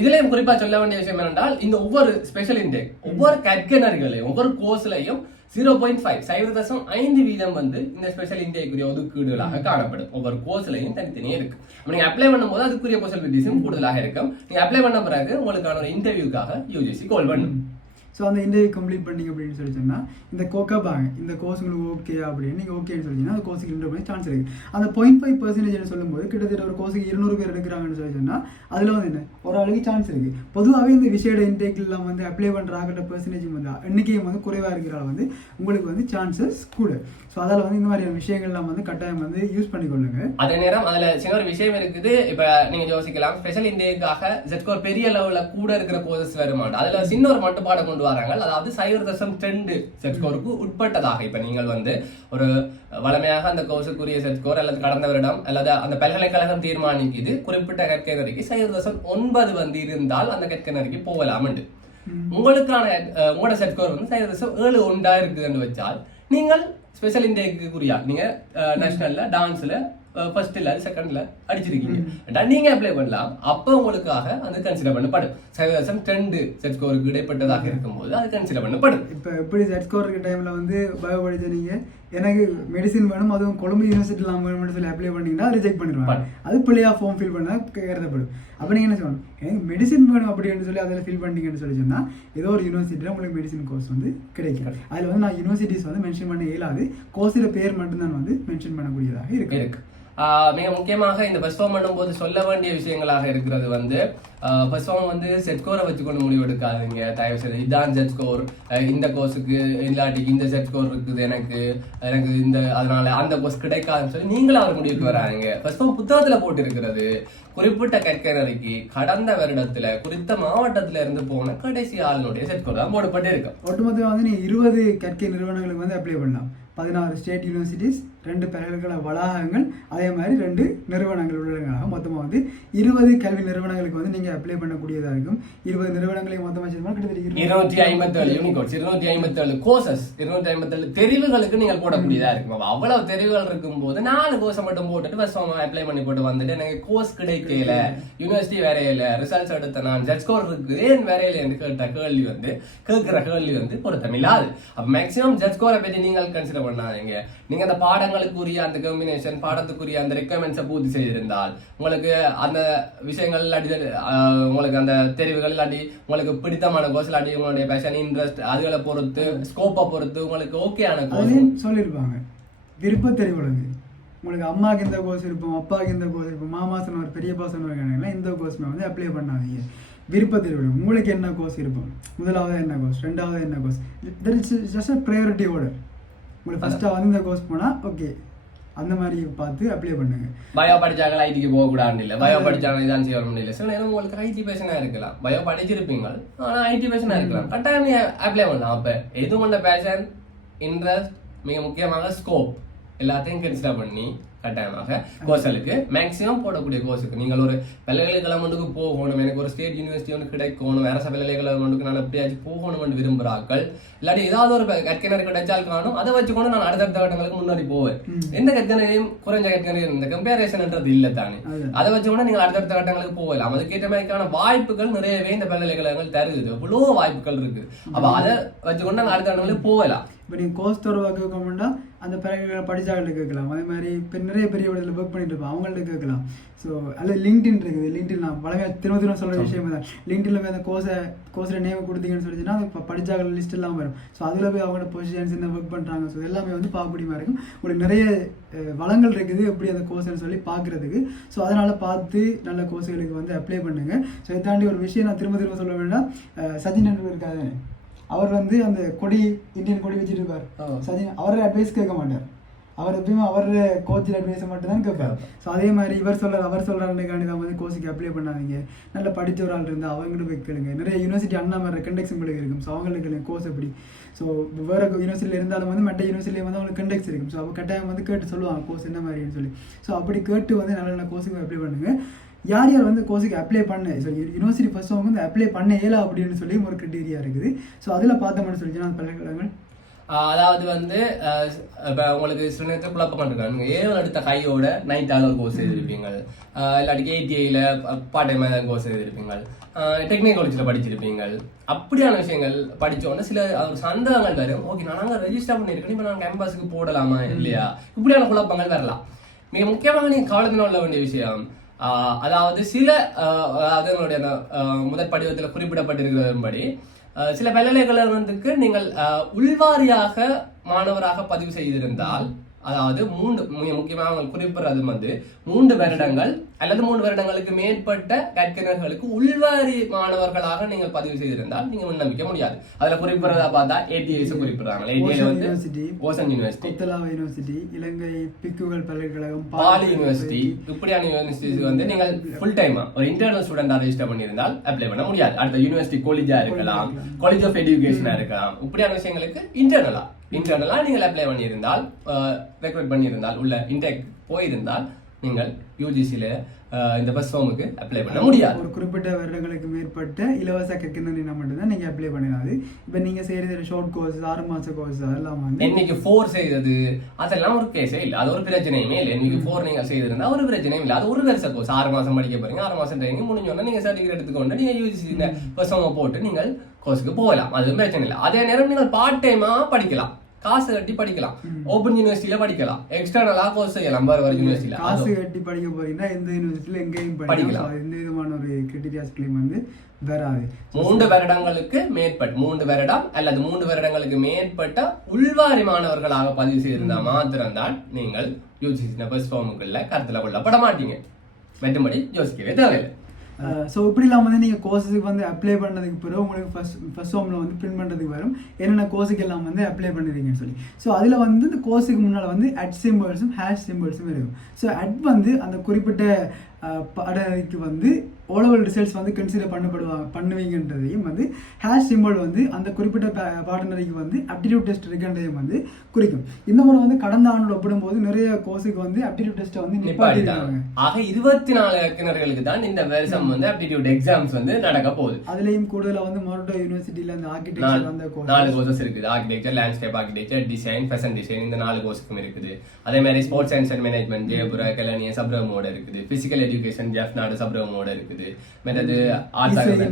இதுலயும் குறிப்பா சொல்ல வேண்டிய விஷயம் என்னென்றால் இந்த ஒவ்வொரு ஸ்பெஷல் இன்டேக் ஒவ்வொரு கற்கனர்களையும் ஒவ்வொரு கோர்ஸ்லையும் ஜீரோ பாயிண்ட் ஃபைவ் சைவ தசம் ஐந்து வீதம் வந்து இந்த ஸ்பெஷல் இந்தியாக்குரிய ஒதுக்கீடுகளாக காணப்படும். ஒவ்வொரு கோர்ஸ்லையும் தனித்தனியே இருக்கு அப்ப நீங்க அப்ளை பண்ணும்போது அதுக்குரிய பாசிபிலிட்டிஸும் கூடுதலாக இருக்கும். நீங்க அப்ளை பண்ண பிறகு உங்களுக்கான ஒரு இன்டர்வியூக்காக யூஜிசி கால் பண்ணும். ஸோ அந்த இன்டர்வியூ கம்ப்ளீட் பண்ணிங்க அப்படின்னு சொல்லி சொன்னால் இந்த கோக்கப்பாங்க இந்த கோர்ஸ் உங்களுக்கு ஓகே அப்படின்னு நீங்கள் ஓகேன்னு சொல்லிங்கன்னா அந்த கோர்ஸுக்கு இன்டர் பண்ணி சான்ஸ் இருக்குது அந்த பாயிண்ட் ஃபைவ் பர்சன்டேஜ் சொல்லும்போது கிட்டத்தட்ட ஒரு கோர்ஸுக்கு இருநூறு பேர் எடுக்கிறாங்கன்னு சொல்லி சொன்னால் அதில் வந்து என்ன? ஒரு ஆளுக்கு சான்ஸ் இருக்குது பொதுவாகவே இந்த விஷயோட இன்டேக்லாம் வந்து அப்ளை பண்ணுற ஆகிட்ட பர்சன்டேஜ் வந்து எண்ணிக்கையும் வந்து குறைவாக இருக்கிறால வந்து உங்களுக்கு வந்து சான்சஸ் கூட. ஸோ அதில் வந்து இந்த மாதிரியான விஷயங்கள்லாம் வந்து கட்டாயம் வந்து யூஸ் பண்ணிக்கொள்ளுங்க. அதே நேரம் அதில் சின்ன ஒரு விஷயம் இருக்குது. இப்போ நீங்கள் யோசிக்கலாம். ஸ்பெஷல் இந்தியாவுக்காக ஜெட்கோர் பெரிய லெவலில் கூட இருக்கிற கோர்சஸ் வருமானம். அதில் சின்ன ஒரு மட்டுப்பாடை கொண்டு வராங்க அதாவது சைவர் தசம் ரெண்டு உட்பட்டதாக இப்ப நீங்கள் வந்து ஒரு வளமையாக அந்த கோர்ஸுக்குரிய செட்கோர் அல்லது கடந்த வருடம் அல்லது அந்த பல்கலைக்கழகம் தீர்மானிக்குது. குறிப்பிட்ட கற்கனரிக்கு சைவர் தசம் ஒன்பது வந்து இருந்தால் அந்த கற்கனரிக்கு போகலாம் உங்களுக்கான அஹ், உங்களோட செட்கோர் வந்து சைவர் தசம் ஏழு ஒன்றா இருக்குதுன்னு வச்சால் நீங்கள் ஸ்பெஷல் இண்டேக்கு குறியா? நீங்க நேஷனல்ல டான்ஸ்ல ஃபர்ஸ்ட்ல செகண்ட்ல அடிச்சிருக்கீங்க. ரெண்டா நீங்க அப்ளை பண்ணலாம் அப்போ உங்களுக்காக அது கன்சிடர் பண்ணப்படும். சதவீதம் ரெண்டு செட் ஸ்கோருக்கு இடைப்பட்டதாக இருக்கும்போது அது கன்சிடர் பண்ணப்படும். இப்போ எப்படி செட் ஸ்கோர் இருக்க டைமில் வந்து பயோ படிச்ச எனக்கு மெடிசின் வேணும் அதுவும் கொழும்பு யூனிவர்சிட்டியில் வேணும்னு சொல்லி அப்ளை பண்ணீங்கன்னா ரிஜெக்ட் பண்ணிடுவாங்க. அது பிள்ளையாக ஃபார்ம் ஃபில் பண்ண கருதப்படும் அப்போ நீங்கள் என்ன சொல்லணும்? எனக்கு மெடிசின் வேணும் அப்படின்னு சொல்லி அதில் ஃபில் பண்ணீங்கன்னு சொல்லி சொன்னால் ஏதோ ஒரு யூனிவர்சிட்டியில் உங்களுக்கு மெடிசின் கோர்ஸ் வந்து கிடைக்கும். அதில் வந்து நான் யூனிவர்சிட்டிஸ் வந்து மென்ஷன் பண்ண இயலாது. கோர்ஸோட பேர் மட்டும்தான் வந்து மென்ஷன் பண்ணக்கூடியதாக இருக்கு. மிக முக்கியமாக இந்த பெர்ஃபார்ம் பண்ணும்போது சொல்ல வேண்டிய விஷயங்களாக இருக்கிறது வந்து பெர்ஃபார்ம் வந்து செட் ஸ்கோரை வச்சுக்கொண்டு முடிவு எடுக்காதீங்க தயவு செய்து இதான் செட் ஸ்கோர் இந்த கோர்ஸுக்கு இல்லாட்டிக்கு இந்த செட் ஸ்கோர் இருக்குது எனக்கு. எனக்கு இந்த அதனால அந்த கோர்ஸ் கிடைக்காதுன்னு சொல்லி நீங்களும் அவர் முடிவுக்கு வராங்க பெர்ஃபார்ம் புத்தகத்தில் போட்டு இருக்கிறது குறிப்பிட்ட கற்கனரிக்கு கடந்த வருடத்துல குறித்த மாவட்டத்துல இருந்து போன கடைசி ஆளுனுடைய செட் ஸ்கோர் தான் போடப்பட்டு இருக்கும் ஒட்டுமொத்தமாக வந்து நீ இருபது கற்கை நிறுவனங்களுக்கு வந்து அப்ளை பண்ணலாம். பதினாறு ஸ்டேட் யூனிவர்சிட்டிஸ் ரெண்டு பல்கலைக்கழக வளாகங்கள் அதே மாதிரி ரெண்டு நிறுவனங்கள் உள்ளடங்களாக மொத்தமாக வந்து இருபது கல்வி நிறுவனங்களுக்கு வந்து நீங்கள் அப்ளை பண்ணக்கூடியதாக இருக்கும். இருபது நிறுவனங்களையும் மொத்தமாக சேர்த்து கிட்டத்தட்ட இருநூற்றி ஐம்பத்தி ஏழு யூனிகோட்ஸ் இருநூற்றி ஐம்பத்தி ஏழு கோர்சஸ் இருநூற்றி ஐம்பத்தி ஏழு தெரிவுகளுக்கு நீங்கள் போடக்கூடியதா இருக்கும். அவ்வளவு தெரிவுகள் இருக்கும்போது நாலு கோர்ஸை மட்டும் போட்டுட்டு ஃபர்ஸ்ட் அப்ளை பண்ணி போட்டு வந்துட்டு எனக்கு கோர்ஸ் கிடைக்கல. யூனிவர்சிட்டி வரையில ரிசல்ட்ஸ் எடுத்த நான் ஜட் ஸ்கோர் இருக்கு. ஏன் வரையில என்று கேட்ட கேள்வி வந்து கேட்கிற கேள்வி வந்து பொருத்தமில்லாது. அப்ப மேக்ஸிமம் ஜட் ஸ்கோரை பற்றி நீங்கள் கன்சிடர் பண்ணாதீங்க. நீங்க அந்த பாடங்களுக்குரிய அந்த கம்பினேஷன் பாடத்துக்குரிய அந்த ரெக்குவயர்மெண்ட்ஸை பூர்த்தி செய்திருந்தால் உங்களுக்கு அந்த விஷயங்கள் இல்லாட்டி உங்களுக்கு அந்த தெரிவுகள் இல்லாட்டி உங்களுக்கு பிடித்தமான கோர்ஸ் இல்லாட்டி உங்களுடைய பேஷன் இன்ட்ரெஸ்ட் அதுகளை பொறுத்து ஸ்கோப்பை பொறுத்து உங்களுக்கு ஓகேயான கோர்ஸ் சொல்லியிருப்பாங்க. விருப்ப தெரிவுகளுக்கு உங்களுக்கு அம்மாவுக்கு இந்த கோர்ஸ் இருப்போம் அப்பாவுக்கு இந்த கோர்ஸ் இருப்போம் மாமா சொன்னவர் பெரியப்பா சொன்னவர் இந்த கோர்ஸ்மே வந்து அப்ளை பண்ணாதீங்க. விருப்ப தெரிவு உங்களுக்கு என்ன கோர்ஸ் இருப்போம் முதலாவது என்ன கோர்ஸ் ரெண்டாவது என்ன கோர்ஸ் ஜஸ்ட் ப்ரையாரிட்டி ஆர்டர் உங்களுக்கு ஃபஸ்ட்டாக வந்து இந்த கோர்ஸ் போனால் ஓகே அந்த மாதிரி பார்த்து அப்ளை பண்ணுங்க. பயோ படிச்சாங்க ஐடிக்கு போக கூடாது இல்ல. பயோ படிச்சாங்க இதான் செய்ய முடியல சில நேரம் உங்களுக்கு ஐடி பேஷனா இருக்கலாம். பயோ படிச்சிருப்பீங்க. ஆனா ஐடி பேஷனா இருக்கலாம். கட்டாயம் நீ அப்ளை பண்ணலாம். அப்ப எது கொண்ட பேஷன் இன்ட்ரெஸ்ட் மிக முக்கியமாக ஸ்கோப் எல்லாத்தையும் கன்சிடர் பண்ணி கட்டாயமாக கோர்ஸ்களுக்கு. மேக்ஸிமம் போடக்கூடிய கோர்ஸுக்கு. நீங்கள் ஒரு பல்கலைக்கழகம் ஒன்றுக்கு போகணும். எனக்கு ஒரு ஸ்டேட் யூனிவர்சிட்டி ஒன்று கிடைக்கணும். வேற பல்கலைக்கழகம் ஒன்றுக்கு நான் எப்படியாச்சும் போகணும்னு விரும்புகிறாக்கள் இல்லாட்டி ஏதாவது ஒரு கற்கிணறு கிடைச்சால் காணும். அதை வச்சுக்கொண்டு நான் அடுத்தடுத்த கட்டங்களுக்கு முன்னாடி போவேன். எந்த கற்கனையும் குறைஞ்ச கற்கனையும் இந்த கம்பேரிசன்ன்றது இல்லை தானே. அதை. வச்சு கூட நீங்கள் அடுத்தடுத்த கட்டங்களுக்கு போகலாம். அதுக்கேற்ற மாதிரிக்கான வாய்ப்புகள் நிறையவே இந்த பல்கலைக்கழகங்கள் தருது. எவ்வளோ வாய்ப்புகள் இருக்குது அப்ப அதை வச்சுக்கொண்டு நாங்கள் அடுத்த கட்டங்களுக்கு போகலாம். இப்போ நீங்கள் கோர்ஸ் தொடர்பாக கேட்கணும்னா அந்த பல்கலைக்கழக படிச்சாங்கள்ட்ட கேட்கலாம். அதே மாதிரி இப்போ நிறைய பெரிய இடத்துல ஒர்க் பண்ணிட்டு இருப்போம் அவங்கள்ட்ட கேட்கலாம். ஸோ அதில் லிங்க்டின் இருக்குது. லிங்க்டின் நான் பழமையாக திரும்ப திரும்ப சொல்கிற விஷயம் தான். லிங்க்டின்ல போய் அந்த கோர்ஸை கோர்ஸில் நேம் கொடுத்தீங்கன்னு சொல்லிச்சுன்னா அது இப்போ படிச்சாங்க லிஸ்ட் எல்லாம் வரும். ஸோ அதில் போய் அவங்களோட பொசிஷன்ஸ் என்ன ஒர்க் பண்ணுறாங்க ஸோ எல்லாமே வந்து பார்க்கக்கூடிய மாதிரி இருக்கும். உங்களுக்கு நிறைய வளங்கள் இருக்குது. எப்படி அந்த கோர்ஸ்னு சொல்லி பார்க்குறதுக்கு. ஸோ அதனால் பார்த்து நல்ல கோர்ஸுகளுக்கு வந்து அப்ளை பண்ணுங்க. ஸோ இதை தாண்டி ஒரு விஷயம் நான் திரும்ப திரும்ப சொல்ல வேண்டாம் சச்சின் டெண்டுல்கர் இருக்காது அவர் வந்து அந்த கொடி இந்தியன் கொடி வச்சுட்டு இருப்பார். சச்சின் அவரோட அட்வைஸ் கேட்க மாட்டார். அவர் எப்பயுமே அவர் கோச்சில் அட்வைஸை மட்டும் தான் கேட்பார் ஸோ அதே மாதிரி இவர் சொல்றாரு அவர் சொல்கிறாருக்காண்டி தான் வந்து கோர்ஸுக்கு அப்ளை பண்ணாதீங்க. நல்ல படிச்ச ஒரு ஆள் இருந்தால் அவங்கள்ட்ட போய் கேளுங்க. நிறைய யூனிவர்சிட்டி அண்ணா மாதிரி கண்டெக்ஸ் உங்களுக்கு இருக்கும். ஸோ அவங்களுக்கு கேளுங்க கோர்ஸ் எப்படி? ஸோ வேறு யூனிவர்சிட்டியில் இருந்தாலும் வந்து மற்ற யூனிவர்சிட்டியில் வந்து அவங்களுக்கு கண்டெக்ஸ் இருக்கும். ஸோ அப்போ கட்டாயம் வந்து கேட்டு சொல்லுவாங்க கோர்ஸ் என்ன மாதிரின்னு சொல்லி. ஸோ அப்படி கேட்டு வந்து நல்ல நல்ல கோர்ஸுக்கு அப்ளை பண்ணுங்க. யார் யார் வந்து கோர்ஸுக்கு அப்ளை பண்ணு? ஸோ யூனிவர்சிட்டி ஃபர்ஸ்ட் அவங்க வந்து அப்ளை பண்ண இயலா அப்படின்னு சொல்லி ஒரு கிரிட்டீரியா இருக்குது. ஸோ அதில் பார்த்தோம்னு சொல்லி பல்கலைக்கழகங்கள் அதாவது வந்து இப்போ உங்களுக்கு சில நேரத்தில் குழப்பம் இருக்காங்க ஏழு அடுத்த கையோட நைட் ஆலர் கோர்ஸ் எழுதிருப்பீங்க இல்லாட்டி ஏடிஐயில் பார்ட் டைம் கோர்ஸ் எழுதிருப்பீங்க டெக்னிக்கல் காலேஜில் படிச்சிருப்பீங்க அப்படியான விஷயங்கள் படிச்ச உடனே சில ஒரு சந்தேகங்கள் வரும். ஓகே நான் நாங்கள் ரெஜிஸ்டர் பண்ணியிருக்கேன். இப்போ நான் கேம்பஸுக்கு போடலாமா இல்லையா? இப்படியான குழப்பங்கள் வரலாம். மிக முக்கியமாக நீங்கள் கவனத்தில் உள்ள வேண்டிய விஷயம் அதாவது சில அதனுடைய முதற் படிவத்தில் குறிப்பிடப்பட்டிருக்கிறபடி சில பல்கலைக்கழகத்துக்கு நீங்கள் உள்வாரியாக மாணவராக பதிவு செய்திருந்தால் அதாவது மூன்று மிக முக்கியமாக அவங்க குறிப்பிடுறது வந்து மூன்று வருடங்கள் அல்லது மூன்று வருடங்களுக்கு மேற்பட்ட கற்கிணர்களுக்கு உள்வாரி மாணவர்களாக நீங்கள் பதிவு செய்திருந்தால் நீங்க விண்ணப்பிக்க முடியாது. அதுல குறிப்பிடுறதா பார்த்தா ஏடிஎஸ் குறிப்பிடுறாங்க ஏடிஎஸ் வந்து university ocean university Kotelawala university Ilangai பிக்குகள் பல்கலைக்கழகம் பாலி யூனிவர்சிட்டி இப்படியான யூனிவர்சிட்டிஸ் வந்து நீங்கள் ஃபுல் டைமா ஒரு இன்டர்னல் ஸ்டூடெண்டா ரெஜிஸ்டர் பண்ணியிருந்தால் அப்ளை பண்ண முடியாது. அடுத்த யூனிவர்சிட்டி காலேஜா இருக்கலாம். காலேஜ் ஆஃப் எஜுகேஷனா இருக்கலாம். இப்படியான விஷயங்களுக்கு இன்டர்னலா இன்டர்னலா. நீங்கள் அப்ளை பண்ணியிருந்தால் ரெக்ரூட் பண்ணியிருந்தால் உள்ள இன்டெக் போயிருந்தால் நீங்கள் யூஜிசியில இந்த பஸ் ஃபார்முக்கு அப்ளை பண்ண முடியாது. ஒரு குறிப்பிட்ட வருடங்களுக்கு மேற்பட்ட இலவச கற்கிணறினா மட்டும்தான் நீங்க அப்ளை பண்ணலாம் அது இப்போ நீங்க செய்யறது ஷார்ட் கோர்ஸ் ஆறு மாச கோர்ஸ் அதெல்லாம் வந்து என்னைக்கு ஃபோர் செய்தது? அதெல்லாம் ஒரு கேஸே இல்லை. அது ஒரு பிரச்சனையுமே இல்லை. இன்னைக்கு ஃபோர் நீங்கள் செய்திருந்தா ஒரு பிரச்சனையும் இல்லை. அது ஒரு வருஷ கோர்ஸ் ஆறு மாசம் படிக்க போறீங்க. ஆறு மாசம் ட்ரைனிங் முடிஞ்சோன்னா நீங்க சர்டிஃபிகேட் எடுத்துக்கொண்டு நீங்க யூஜிசி பசங்க போட்டு நீங்கள் கோர்ஸுக்கு போகலாம். அது பிரச்சனை இல்லை. அதே நேரம் நீங்கள் பார்ட் டைமா படிக்கலாம். காசு கட்டி படிக்கலாம். ஓப்பன் யூனிவர்சிட்டியில படிக்கலாம். எக்ஸ்டர்னலா கோர்ஸ் செய்யலாம். வேறு வேறு யூனிவர்சிட்டியில காசு கட்டி படிக்க போறீங்கன்னா எந்த யூனிவர்சிட்டியில எங்கேயும் படிக்கலாம். எந்த விதமான ஒரு கிரிட்டீரியாஸ் கிளைம் வந்து வராது. மூன்று வருடங்களுக்கு மேற்பட்ட மூன்று வருடம் அல்லது மூன்று வருடங்களுக்கு மேற்பட்ட உள்வாரி மாணவர்களாக பதிவு செய்திருந்தா மாத்திரம்தான் நீங்கள் யூஜிசி பஸ் ஃபார்முக்குள்ள கருத்துல கொள்ளப்பட மாட்டீங்க. மற்றபடி யோசிக்கவே தேவையில்லை. ஸோ இப்படிலாம் வந்து நீங்கள் கோர்ஸுக்கு வந்து அப்ளை பண்ணதுக்கு பிறகு உங்களுக்கு ஃபஸ்ட் ஃபஸ்ட் ஹோமில் வந்து பிரிண்ட் பண்ணுறதுக்கு வரும். என்னென்ன கோர்ஸுக்கு எல்லாம் வந்து அப்ளை பண்ணுறீங்கன்னு சொல்லி. ஸோ அதில் வந்து இந்த கோர்ஸுக்கு முன்னால் வந்து அட் சிம்பிள்ஸும் ஹேஷ் சிம்பிள்ஸும் இருக்கும். ஸோ அட் வந்து அந்த குறிப்பிட்ட அஹ், பாடநெறிக்கு வந்து ஓலவல் ரிசல்ட்ஸ் வந்து கன்சிடர் பண்ணப்படுவாங்க பண்ணுவீங்கன்றதையும் வந்து ஹேஷ் சிம்பிள் வந்து அந்த குறிப்பிட்ட பாடநெறிக்கு வந்து அப்டிடியூட் டெஸ்ட் இருக்குன்றதையும் வந்து குறிக்கும். இந்த முறை வந்து கடந்த ஆண்டு ஒப்பிடும்போது நிறைய கோர்ஸுக்கு வந்து அப்டிடியூட் டெஸ்ட்டை வந்து நிப்பாட்டிட்டாங்க. ஆக இருபத்தி நாலு இயக்குநர்களுக்கு தான் இந்த வருஷம் வந்து அப்டிடியூட் எக்ஸாம்ஸ் வந்து நடக்க போகுது. அதுலயும் கூடுதலா வந்து மொரட்டோ யூனிவர்சிட்டியில அந்த ஆர்கிடெக்சர் வந்த நாலு கோர்சஸ் இருக்குது. Architecture landscape architecture design fashion design இந்த நாலு கோர்ஸுக்கும் இருக்குது. அதே மாதிரி sports and management Jayewardenepura Kelaniya Sabaragamuwa இருக்குது. பிசிக்கல் எஜுகேஷன் ஜெஃப் நாடு சப்ரமோட இருக்குது. மற்றது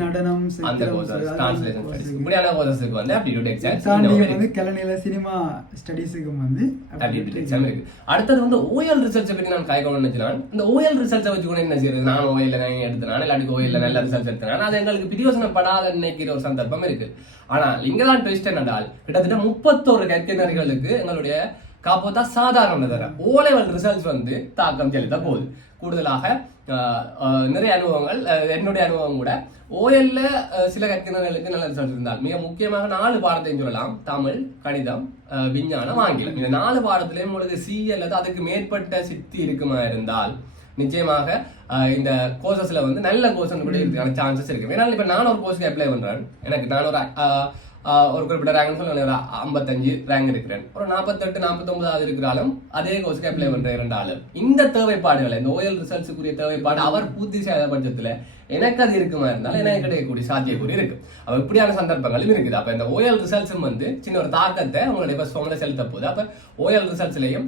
நடனம், அந்த கோர்சஸ் டிரான்ஸ்லேஷன் ஸ்டடிஸ். இப்படியான கோர்சஸுக்கு வந்து அப்டிடியூட் எக்ஸாம்ஸ் தாண்டி வந்து கலநில சினிமா ஸ்டடீஸுக்கும் வந்து அப்டிடியூட் எக்ஸாம் இருக்கு. அடுத்தது வந்து ஓஎல் ரிசல்ட்ஸை பற்றி நான் காய்க்கணும்னு நினைச்சினான் இந்த ஓஎல் ரிசல்ட்ஸை வச்சு கூட என்ன செய்யறது? நான் ஓஎல்ல நான் எடுத்தனான் இல்லாட்டி ஓஎல்ல நல்ல ரிசல்ட்ஸ் எடுத்தனான் அது எங்களுக்கு பிரியோசனப்படாத நினைக்கிற ஒரு சந்தர்ப்பம் இருக்கு. ஆனால் இங்க தான் ட்விஸ்ட் என்னடால் கிட்டத்தட்ட முப்பத்தோரு கற்கிணர்களுக்கு எங்களுடைய காப்போத்தா சாதாரண தர ஓ லெவல் ரிசல்ட்ஸ் வந்து தாக்கம் செலுத்த போகுது கூடுதலாக நிறைய அனுபவங்கள் என்னுடைய அனுபவம் கூட. ஓஎல்ல சில கற்கிணர்களுக்கு நல்ல ரிசல்ட் இருந்தால் மிக முக்கியமாக நாலு பாடத்தையும் சொல்லலாம். தமிழ் கணிதம் விஞ்ஞானம் ஆங்கிலம். இந்த நாலு பாடத்திலையும் உங்களுக்கு சி அல்லது அதுக்கு மேற்பட்ட சித்தி இருக்குமா இருந்தால் நிச்சயமாக இந்த கோர்சஸ்ல வந்து நல்ல கோர்ஸ் கூட இருக்கிற சான்சஸ் இருக்கு. ஏன்னா இப்ப நான் ஒரு கோர்ஸ்க்கு அப்ளை பண்றேன். எனக்கு நான் ஒரு ஒரு குறிப்பிட்ட ரேங்க் சொல்ல ஒரு ஐம்பத்தஞ்சு ரேங்க் இருக்கிறேன். ஒரு நாற்பத்தெட்டு நாற்பத்தொன்பதாவது இருக்கிறாலும் அதே கோர்ஸ்க்கு அப்ளை பண்ற ஆளு. இந்த தேவைப்பாடுகளை இந்த ஓஎல் ரிசல்ட்ஸுக்குரிய தேவைப்பாடு அவர் பூர்த்தி செய்யாத பட்சத்துல எனக்கு அது இருக்குமா இருந்தாலும் எனக்கு கிடைக்கக்கூடிய சாத்தியக்கூறி இருக்கு. அப்ப இப்படியான சந்தர்ப்பங்களும் இருக்குது. அப்ப இந்த ஓஎல் ரிசல்ட்ஸும் வந்து சின்ன ஒரு தாக்கத்தை உங்களுடைய ஃபர்ஸ்ட் செலுத்த போகுது. அப்ப ஓஎல் ரிசல்ட்ஸ்லையும்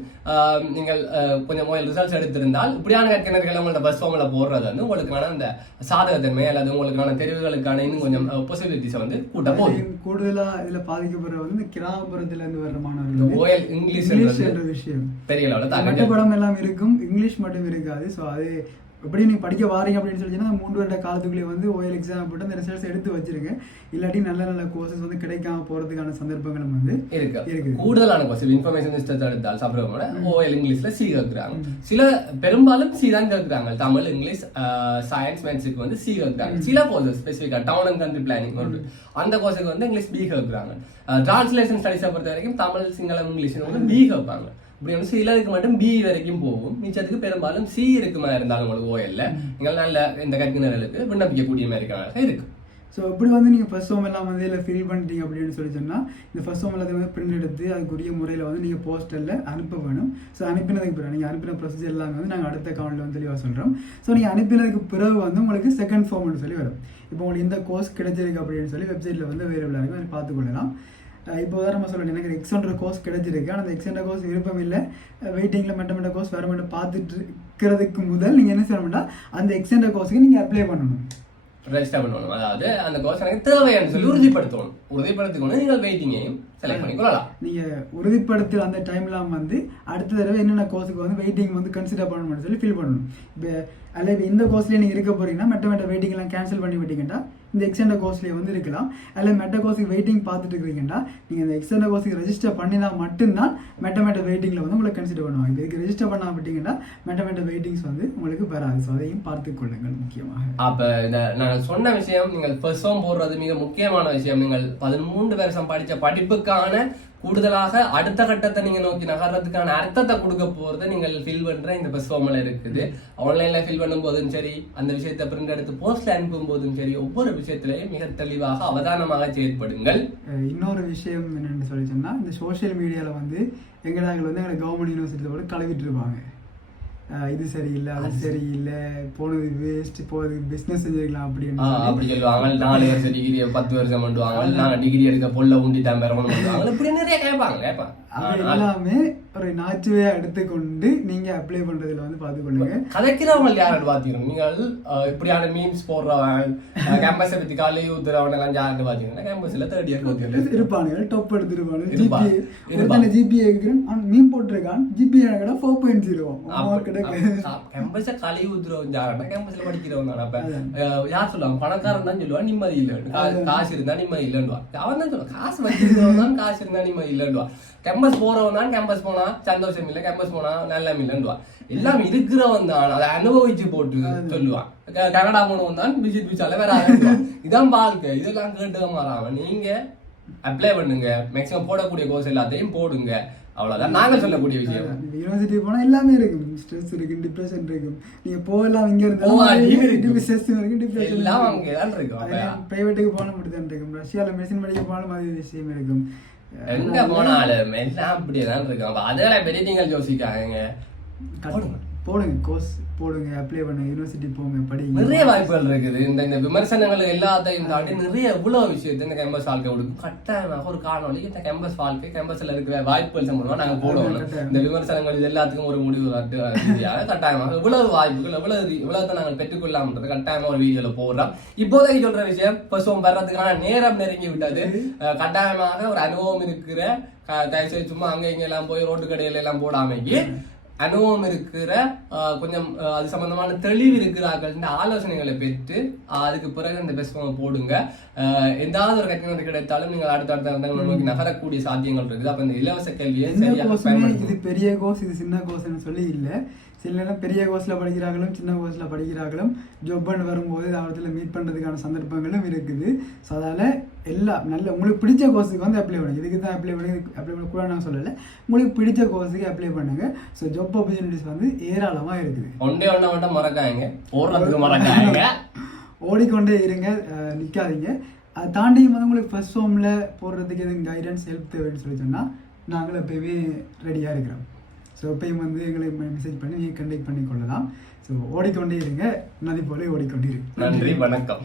நீங்கள் கொஞ்சம் ஓஎல் ரிசல்ட்ஸ் எடுத்திருந்தால் இப்படியான கற்கிணர்கள் உங்களோட பஸ் ஃபார்ம்ல போடுறது வந்து உங்களுக்கான அந்த சாதகத்தன்மை அல்லது உங்களுக்கான தெரிவுகளுக்கான இன்னும் கொஞ்சம் பாசிபிலிட்டிஸை வந்து கூட்ட போகுது. அதுலயும் கூடுதலா இதுல பாதிக்கப்படுற வந்து இந்த கிராமப்புறத்துல இருந்து வர்ற மாணவர்கள். ஓஎல் இங்கிலீஷ் விஷயம். பெரிய அளவில் மற்ற தாக்கம் படம் எல்லாம் இருக்கும். இங்கிலீஷ் மட்டும் இருக்காது. ஸோ அது எப்படி நீங்க படிக்க வாரீங்க அப்படின்னு சொல்லிச்சுன்னா மூன்று வருட காலத்துக்குள்ளே வந்து ஓஎல் எக்ஸாம் போட்டு அந்த ரிசல்ட்ஸ் எடுத்து வச்சிருங்க. இல்லாட்டி நல்ல நல்ல கோர்சஸ் வந்து கிடைக்காம போறதுக்கான சந்தர்ப்பங்களும் வந்து இருக்கு. இருக்குது. கூடுதலான கொஸ்டின் இன்ஃபர்மேஷன் சிஸ்டத்தை எடுத்தால் சாப்பிடுவோட ஓஎல் இங்கிலீஷ்ல சி கேட்குறாங்க சில பெரும்பாலும் சி தான் கேட்குறாங்க தமிழ் இங்கிலீஷ் சயின்ஸ் மேத்ஸுக்கு வந்து சி கேட்குறாங்க சில கோர்சஸ் ஸ்பெசிஃபிக்காக டவுன் அண்ட் கண்ட்ரி பிளானிங் ஒரு அந்த கோர்ஸுக்கு வந்து இங்கிலீஷ் பி கேட்குறாங்க டிரான்ஸ்லேஷன் ஸ்டடிஸை பொறுத்த வரைக்கும் தமிழ் சிங்களம் இங்கிலீஷ் வந்து பி கேட்பாங்க இப்படி வந்து சிலருக்கு மட்டும் பி வரைக்கும் போகும். மிச்சத்துக்கு பெரும்பாலும் சி இருக்குமா இருந்தாலும் உங்களுக்கு ஓஎல்ல நீங்கள் நல்ல இந்த கற்கிணர்களுக்கு விண்ணப்பிக்கக்கூடிய மாதிரி இருக்கு ஸோ இப்படி வந்து நீங்கள் ஃபர்ஸ்ட் ஹோம் எல்லாம் வந்து இல்லை ஃபில் பண்ணிட்டீங்க அப்படின்னு சொல்லி சொன்னால் இந்த ஃபர்ஸ்ட் ஹோம் எல்லாத்தையும் வந்து பிரிண்ட் எடுத்து அதுக்குரிய முறையில் வந்து நீங்கள் போஸ்டரில் அனுப்ப வேணும். ஸோ அனுப்பினதுக்கு பிறகு நீங்கள் அனுப்பின ப்ரொசீஜர் எல்லாமே வந்து நாங்கள் அடுத்த கவுண்டில் வந்து தெளிவாக சொல்கிறோம் ஸோ நீங்கள் அனுப்பினதுக்கு பிறகு வந்து உங்களுக்கு செகண்ட் ஃபார்ம்னு சொல்லி வரும். இப்போ உங்களுக்கு இந்த கோர்ஸ் கிடைச்சிருக்கு அப்படின்னு சொல்லி வெப்சைட்டில் வந்து அவைலபிளாக இருக்கும் அதை பார்த்துக்கொள்ளலாம் இப்போ நம்ம சொல்லணும். எனக்கு எக்ஸாண்டர் கோர்ஸ் கிடைச்சிருக்கு. ஆனால் அந்த எக்ஸாண்டர் கோர்ஸ் விருப்பம் இல்லை. வெயிட்டிங்கில் மட்டும் மட்டும் கோர்ஸ் வேறு மட்டும் பார்த்துட்டு இருக்கிறதுக்கு முதல் நீங்கள் என்ன செய்யணும்னா அந்த எக்ஸாண்டர் கோர்ஸுக்கு நீங்கள் அப்ளை பண்ணணும். ரெஜிஸ்டர் பண்ணணும். அதாவது அந்த கோர்ஸ் எனக்கு தேவையானு சொல்லி உறுதிப்படுத்தணும். உறுதிப்படுத்திக்கணும் நீங்கள் வெயிட்டிங்கையும் செலக்ட் பண்ணிக்கொள்ளலாம். நீங்கள் உறுதிப்படுத்துகிற அந்த டைம்லாம் வந்து அடுத்த தடவை என்னென்ன கோர்ஸுக்கு வந்து வெயிட்டிங் வந்து கன்சிடர் பண்ணணும்னு சொல்லி ஃபில் பண்ணணும். இப்போ அல்ல இப்போ இந்த கோர்ஸ்லேயே நீங்கள் இருக்க போறீங்கன்னா மெட்ட மெட்ட வெயிட்டிங்லாம் கேன்சல் பண்ணி விட்டீங்கன்னா இந்த எக்ஸ்டெண்டர் கோர்ஸ்லேயே வந்து இருக்கலாம். அல்ல மெட்ட கோர்ஸுக்கு வெயிட்டிங் பார்த்துட்டு இருக்கீங்கன்னா நீங்கள் இந்த எக்ஸ்டெண்டர் கோர்ஸுக்கு ரெஜிஸ்டர் பண்ணினா மட்டும்தான் மெட்ட மெட்ட வெயிட்டிங்கில் வந்து உங்களுக்கு கன்சிடர் பண்ணுவாங்க. இதுக்கு ரெஜிஸ்டர் பண்ணா விட்டீங்கன்னா மெட்ட மெட்ட வெயிட்டிங்ஸ் வந்து உங்களுக்கு வராது. ஸோ அதையும் பார்த்து கொள்ளுங்கள் முக்கியமாக. அப்ப இந்த நாங்கள் சொன்ன விஷயம் நீங்கள் பெர்சோம் போடுறது மிக முக்கியமான விஷயம். நீங்கள் பதிமூன்று வருஷம் படிச்ச படிப்புக்கான கூடுதலாக அடுத்த கட்டத்தை நீங்க நோக்கி நகர்றதுக்கான அர்த்தத்தை கொடுக்க போறது நீங்கள் ஃபில் பண்ற இந்த பெர்சோமில் இருக்குது. ஆன்லைன்ல ஃபில் பண்ணும் போதும் சரி அந்த விஷயத்தை பிரிண்ட் எடுத்து போஸ்ட்ல அனுப்பும் போதும் சரி ஒவ்வொரு விஷயத்திலையும் மிக தெளிவாக அவதானமாக செயற்படுங்கள். இன்னொரு விஷயம் என்னன்னு சொல்லி சொன்னால் இந்த சோஷியல் மீடியாவில் வந்து எங்கடாக்கள் வந்து எங்களை கவர்மெண்ட் யூனிவர்சிட்டியில கூட கழுவிட்டு இருப்பாங்க இது சரியில்லை அது சரியில்லை போனது வேஸ்ட் போனது பிஸ்னஸ் செஞ்சிருக்கலாம் அப்படின்னு. அப்படி சொல்லுவாங்க. நாலு வருஷம் டிகிரி பத்து வருஷம் பண்ணுவாங்க நாங்க டிகிரி எடுக்க பொல்ல பண்ணுவாங்க இப்படி நிறைய கேட்பாங்க. கேட்பாங்க. எல்லாமே ஒரு நாச்சுவையா எடுத்துக்கொண்டு நீங்க அப்ளை பண்றதுல வந்து பார்த்துக்கொள்ளுங்க. கதைக்கிறவங்க யாரும் பாத்தீங்கன்னா நீங்கள் இப்படியான மீம்ஸ் போடுறவன் கேம்பஸை பத்தி காலையை ஊத்துறவன் எல்லாம் யாருன்னு பாத்தீங்கன்னா கேம்பஸ்ல தேர்ட் இயர் இருப்பானுங்க டாப் எடுத்துருப்பானு. ஜிபிஏ. ஒருத்தன ஜிபிஏ அவன் மீன் போட்டிருக்கான். ஜிபிஏ கடை ஃபோர் பாயிண்ட் ஜீரோ கேம்பஸ கழுவி ஊத்துறவன் யாருன்னா கேம்பஸ்ல படிக்கிறவன் தானே. அப்ப யார் சொல்லுவாங்க? பணக்காரன் தான் சொல்லுவான் நிம்மதி இல்லைன்னு. கா- காசு இருந்தா நிம்மதி இல்லைன்னுவான். அவன் தான் சொல்லுவான் காசு வச்சிருக்கிறவன் தான் காசு இருந்தா நிம்மதி இல்லைன்னுவான். கேம்பஸ் போறவன் தான் கேம்பஸ் போனா சந்தோஷம் இல்லை கேம்பஸ் போனா நல்ல இல்லைன்னுவான் எல்லாம் இருக்கிறவன் தான் அதை அனுபவிச்சு போட்டு சொல்லுவான். கனடா போனவன் தான் விசிட் விசால வேற. இதான் வாழ்க்கை. இதெல்லாம் கேட்டு மாறாம நீங்க அப்ளை பண்ணுங்க. மேக்ஸிமம் போடக்கூடிய கோர்ஸ் எல்லாத்தையும் போடுங்க. அவ்வளவுதான். நாங்க சொல்லக்கூடிய விஷயம். யூனிவர்சிட்டி போனா எல்லாமே இருக்கும். ஸ்ட்ரெஸ் இருக்கு டிப்ரெஷன் இருக்கும். நீங்க போகலாம் இங்க இருக்கு. ஸ்ட்ரெஸ் இருக்கு டிப்ரெஷன் எல்லாம் அங்கேதான் இருக்கும். அப்ப பிரைவேட்டுக்கு போன மட்டும் தான் இருக்கும். ரஷ்யால மெடிசன் படிக்க போனாலும் அது விஷயம் இருக்கும். எங்க போனாலும் எல்லாம் அப்படியேதான் இருக்கும் அப்ப அதெல்லாம் பெரிய நீங்கள் யோசிக்காங்க போடுங்க போடுங்க கோர்ஸ் போடுங்க அப்ளை பண்ணுங்க யூனிவர்சிட்டி போங்க படிங்க. நிறைய வாய்ப்புகள் இருக்குது. இந்த இந்த விமர்சனங்கள் எல்லாத்தையும் தாண்டி நிறைய இவ்வளவு விஷயத்தை இந்த கேம்பஸ் வாழ்க்கை கொடுக்கும் கட்டாயமாக ஒரு காணொலி இந்த கேம்பஸ் வாழ்க்கை கேம்பஸ்ல இருக்கிற வாய்ப்புகள் சம்பந்தமா நாங்க போடுவோம். இந்த விமர்சனங்கள் இது எல்லாத்துக்கும் ஒரு முடிவு கட்டாயமாக இவ்வளவு வாய்ப்புகள் இவ்வளவு நாங்கள் பெற்றுக்கொள்ளாமன்றது கட்டாயமா ஒரு வீடியோல போடுறோம். இப்போதைக்கு சொல்ற விஷயம் பசுவம் வர்றதுக்கான நேரம் நெருங்கி விட்டது. கட்டாயமாக ஒரு அனுபவம் இருக்கிற தயவுசெய்து சும்மா அங்க இங்க எல்லாம் போய் ரோட்டு கடையில எல்லாம் போடாமைக்கு அனுபவம் இருக்கிற கொஞ்சம் அது சம்பந்தமான தெளிவு இருக்கிறார்கள் இந்த ஆலோசனைகளை பெற்று அதுக்கு பிறகு இந்த பெஸ்ட் போடுங்க. எந்தாவது ஒரு கட்டணம் கிடைத்தாலும் நீங்கள் அடுத்த அடுத்த இடங்களை நோக்கி நகரக்கூடிய சாத்தியங்கள் இருக்குது. அப்ப இந்த இலவச கல்வியை சரியாக இது பெரிய கோர்ஸ் இது சின்ன கோர்ஸ்னு சொல்லி இல்லை. சில நேரம் பெரிய கோர்ஸில் படிக்கிறார்களும் சின்ன கோர்ஸில் படிக்கிறார்களும் ஜாப் பண்ண வரும்போது அவரத்தில் மீட் பண்ணுறதுக்கான சந்தர்ப்பங்களும் இருக்குது. ஸோ அதால் எல்லா நல்ல உங்களுக்கு பிடிச்ச கோர்ஸுக்கு வந்து அப்ளை பண்ணுங்க. இதுக்கு தான் அப்ளை பண்ணி அப்ளை பண்ண கூட நான் சொல்லலை. உங்களுக்கு பிடிச்ச கோர்ஸுக்கு அப்ளை பண்ணுங்க. ஸோ ஜாப் ஆப்பர்ச்சுனிட்டிஸ் வந்து ஏராளமாக இருக்குது. ஒன்றே ஒன்றா மட்டும் மறக்காங்க போடுறதுக்கு மறக்காங்க ஓடிக்கொண்டே இருங்க. அஹ் நிக்காதீங்க. அதை தாண்டியும் வந்து உங்களுக்கு ஃபர்ஸ்ட் ஹோமில் போடுறதுக்கு எதுவும் கைடன்ஸ் ஹெல்ப் தேவைன்னு சொல்லி சொன்னால் நாங்கள் எப்பயுமே ரெடியாக இருக்கிறோம். ஸோ எப்பயும் வந்து எங்களை மெசேஜ் பண்ணி நீங்கள் கண்டெக்ட் பண்ணி கொள்ளலாம் ஸோ ஓடிக்கொண்டே இருங்க. நதி போல ஓடிக்கொண்டே இருங்க நன்றி வணக்கம்.